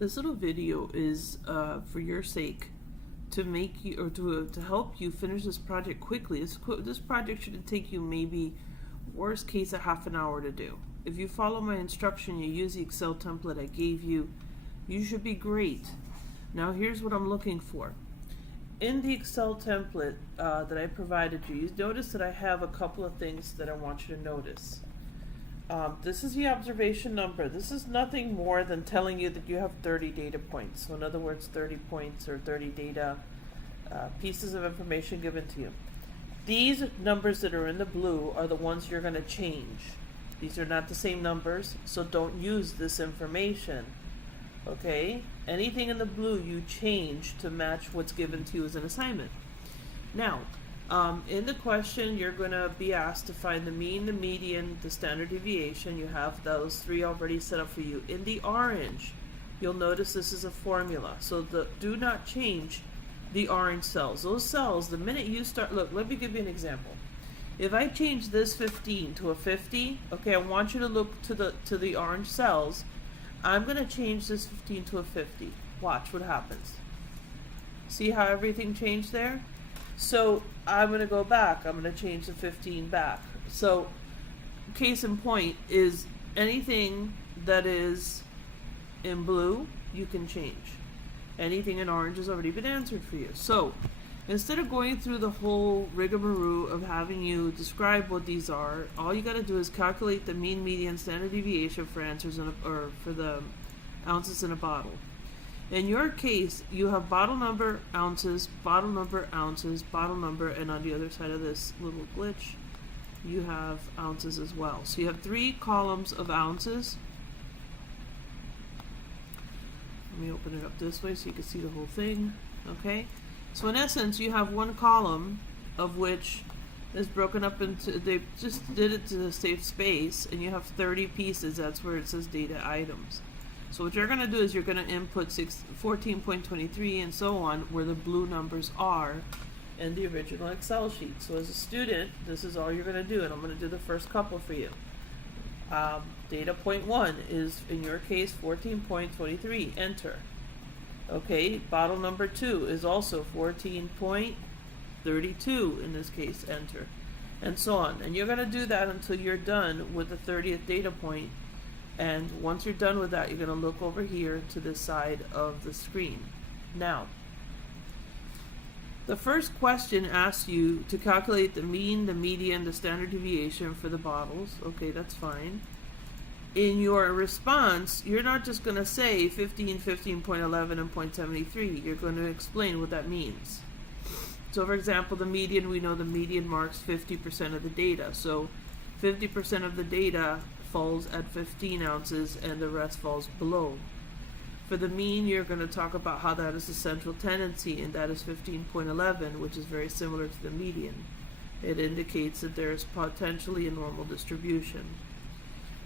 This little video is for your sake, to make you, or to help you finish this project quickly. This project should take you maybe, worst case, a half an hour to do. If you follow my instruction, you use the Excel template I gave you, you should be great. Now here's what I'm looking for. In the Excel template that I provided you notice that I have a couple of things that I want you to notice. This is the observation number. This is nothing more than telling you that you have 30 data points. So in other words, 30 points or 30 data pieces of information given to you. These numbers that are in the blue are the ones you're going to change. These are not the same numbers, so don't use this information. Okay? Anything in the blue you change to match what's given to you as an assignment. Now, in the question, you're going to be asked to find the mean, the median, the standard deviation. You have those three already set up for you. In the orange, you'll notice this is a formula. So do not change the orange cells. Those cells, the minute you start, look, let me give you an example. If I change this 15 to a 50, okay, I want you to look to the orange cells. I'm going to change this 15 to a 50. Watch what happens. See how everything changed there? So I'm going to go back. I'm going to change the 15 back. So case in point is anything that is in blue, you can change. Anything in orange has already been answered for you. So instead of going through the whole rigmarole of having you describe what these are, all you got to do is calculate the mean, median, standard deviation for answers or for the ounces in a bottle. In your case, you have bottle number, ounces, bottle number, ounces, bottle number, and on the other side of this little glitch, you have ounces as well. So you have 3 columns of ounces. Let me open it up this way so you can see the whole thing. Okay? So in essence, you have 1 column of which is broken up into, they just did it to save space, and you have 30 pieces. That's where it says data items. So what you're going to do is you're going to input 14.23 and so on where the blue numbers are in the original Excel sheet. So as a student, this is all you're going to do, and I'm going to do the first couple for you. Data point 1 is, in your case, 14.23. Enter. Okay, bottle number 2 is also 14.32 in this case. Enter. And so on. And you're going to do that until you're done with the 30th data point. And once you're done with that, you're going to look over here to the side of the screen. Now, the first question asks you to calculate the mean, the median, the standard deviation for the bottles. Okay, that's fine. In your response, you're not just going to say 15, 15.11, and 0.73. You're going to explain what that means. So, for example, the median, we know the median marks 50% of the data. So, 50% of the data falls at 15 ounces and the rest falls below. For the mean, you're going to talk about how that is a central tendency, and that is 15.11, which is very similar to the median. It indicates that there is potentially a normal distribution.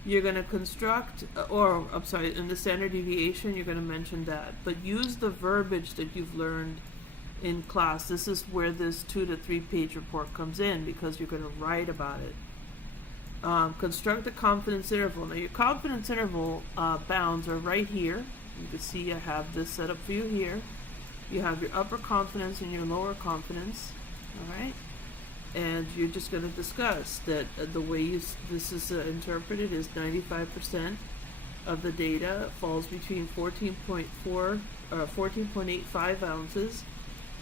You're going to construct, in the standard deviation, you're going to mention that. But use the verbiage that you've learned in class. This is where this 2 to 3 page report comes in, because you're going to write about it. Construct a confidence interval. Now your confidence interval bounds are right here. You can see I have this set up for you here. You have your upper confidence and your lower confidence. Alright? And you're just going to discuss that the way this is interpreted is 95% of the data falls between 14.85 ounces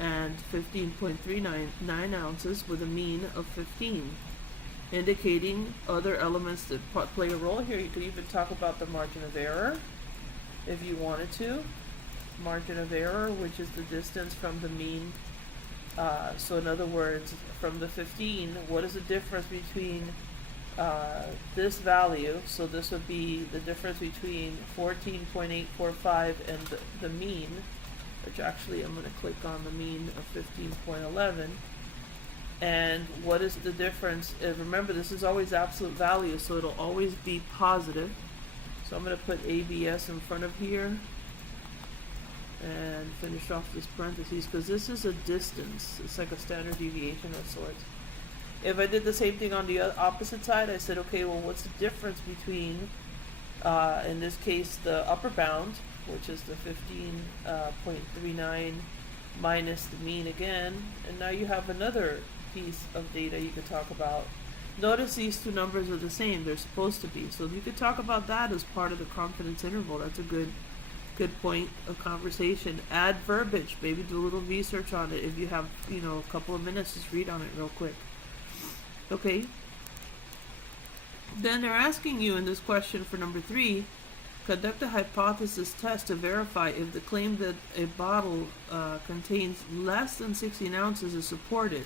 and 15.39 ounces with a mean of 15. Indicating other elements that play a role here. You could even talk about the margin of error if you wanted to. Margin of error, which is the distance from the mean. So in other words, from the 15, what is the difference between this value? So this would be the difference between 14.845 and the mean, which actually I'm going to click on the mean of 15.11. And what is the difference? Remember, this is always absolute value, so it'll always be positive. So I'm going to put ABS in front of here and finish off this parentheses, because this is a distance. It's like a standard deviation of sorts. If I did the same thing on the opposite side, I said, okay, well, what's the difference between, in this case, the upper bound which is the 15.39 minus the mean again, and now you have another piece of data you could talk about. Notice these two numbers are the same, they're supposed to be, so you could talk about that as part of the confidence interval. That's a good point of conversation. Add verbiage, maybe do a little research on it. If you have, a couple of minutes, just read on it real quick. Okay. Then they're asking you in this question for number 3, conduct a hypothesis test to verify if the claim that a bottle contains less than 16 ounces is supported.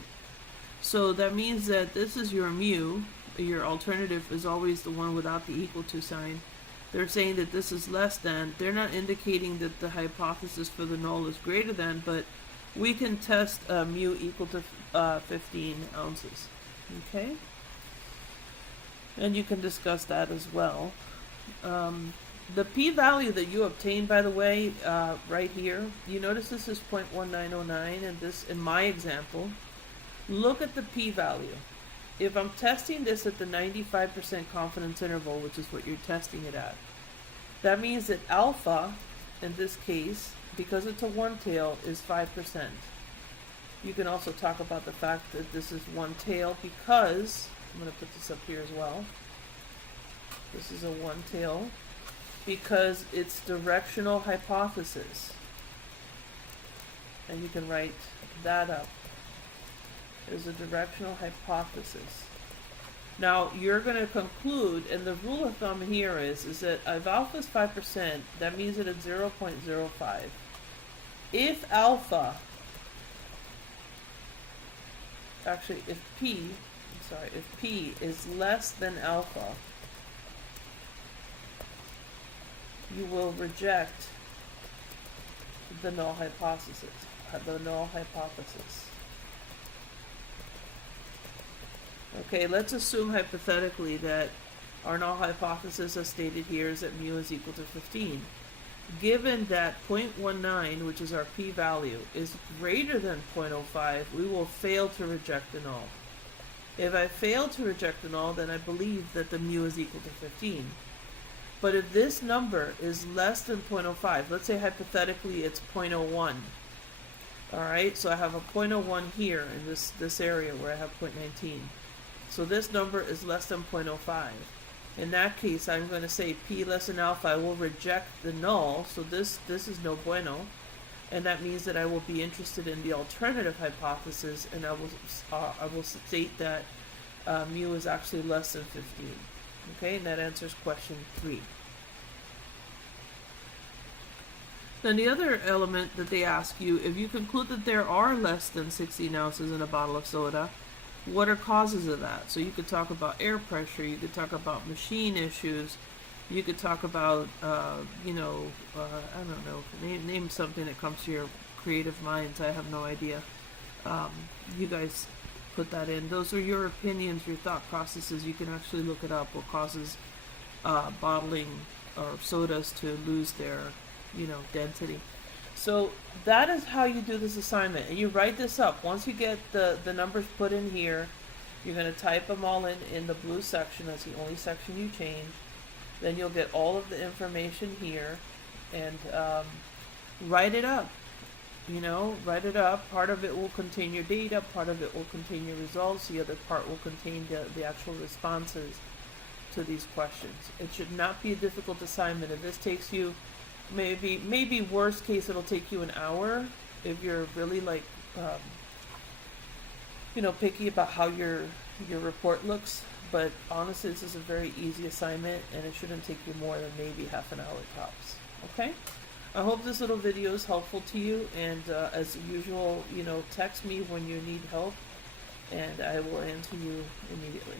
So that means that this is your mu. Your alternative is always the one without the equal to sign. They're saying that this is less than. They're not indicating that the hypothesis for the null is greater than, but we can test mu equal to 15 ounces. Okay? And you can discuss that as well. The p-value that you obtain, by the way, right here, you notice this is 0.1909, and this, in my example, look at the p-value. If I'm testing this at the 95% confidence interval, which is what you're testing it at, that means that alpha, in this case, because it's a one-tail, is 5%. You can also talk about the fact that this is one-tail because, I'm going to put this up here as well, this is a one-tail, because it's directional hypothesis. And you can write that up. There's a directional hypothesis. Now, you're going to conclude, and the rule of thumb here is that if alpha is 5%, that means that it's 0.05. If alpha, actually, if p is less than alpha, you will reject the null hypothesis. Okay, let's assume hypothetically that our null hypothesis, as stated here, is that mu is equal to 15. Given that 0.19, which is our p-value, is greater than 0.05, we will fail to reject the null. If I fail to reject the null, then I believe that the mu is equal to 15. But if this number is less than 0.05, let's say hypothetically it's 0.01. Alright, so I have a 0.01 here in this area where I have 0.19. So this number is less than 0.05. In that case, I'm going to say p less than alpha. I will reject the null, so this is no bueno. And that means that I will be interested in the alternative hypothesis, and I will state that mu is actually less than 15. Okay, and that answers question 3. Then the other element that they ask you, if you conclude that there are less than 16 ounces in a bottle of soda, what are causes of that? So you could talk about air pressure, you could talk about machine issues, you could talk about, I don't know, name something that comes to your creative minds. I have no idea. You guys put that in. Those are your opinions, your thought processes. You can actually look it up. What causes bottling or sodas to lose their, density. So that is how you do this assignment, and you write this up. Once you get the numbers put in here, you're going to type them all in the blue section. That's the only section you change. Then you'll get all of the information here, and write it up. Write it up. Part of it will contain your data, part of it will contain your results, the other part will contain the actual responses to these questions. It should not be a difficult assignment. If this takes you, maybe worst case, it'll take you an hour if you're really picky about how your report looks. But honestly, this is a very easy assignment, and it shouldn't take you more than maybe half an hour tops. Okay? I hope this little video is helpful to you, and as usual, text me when you need help, and I will answer you immediately.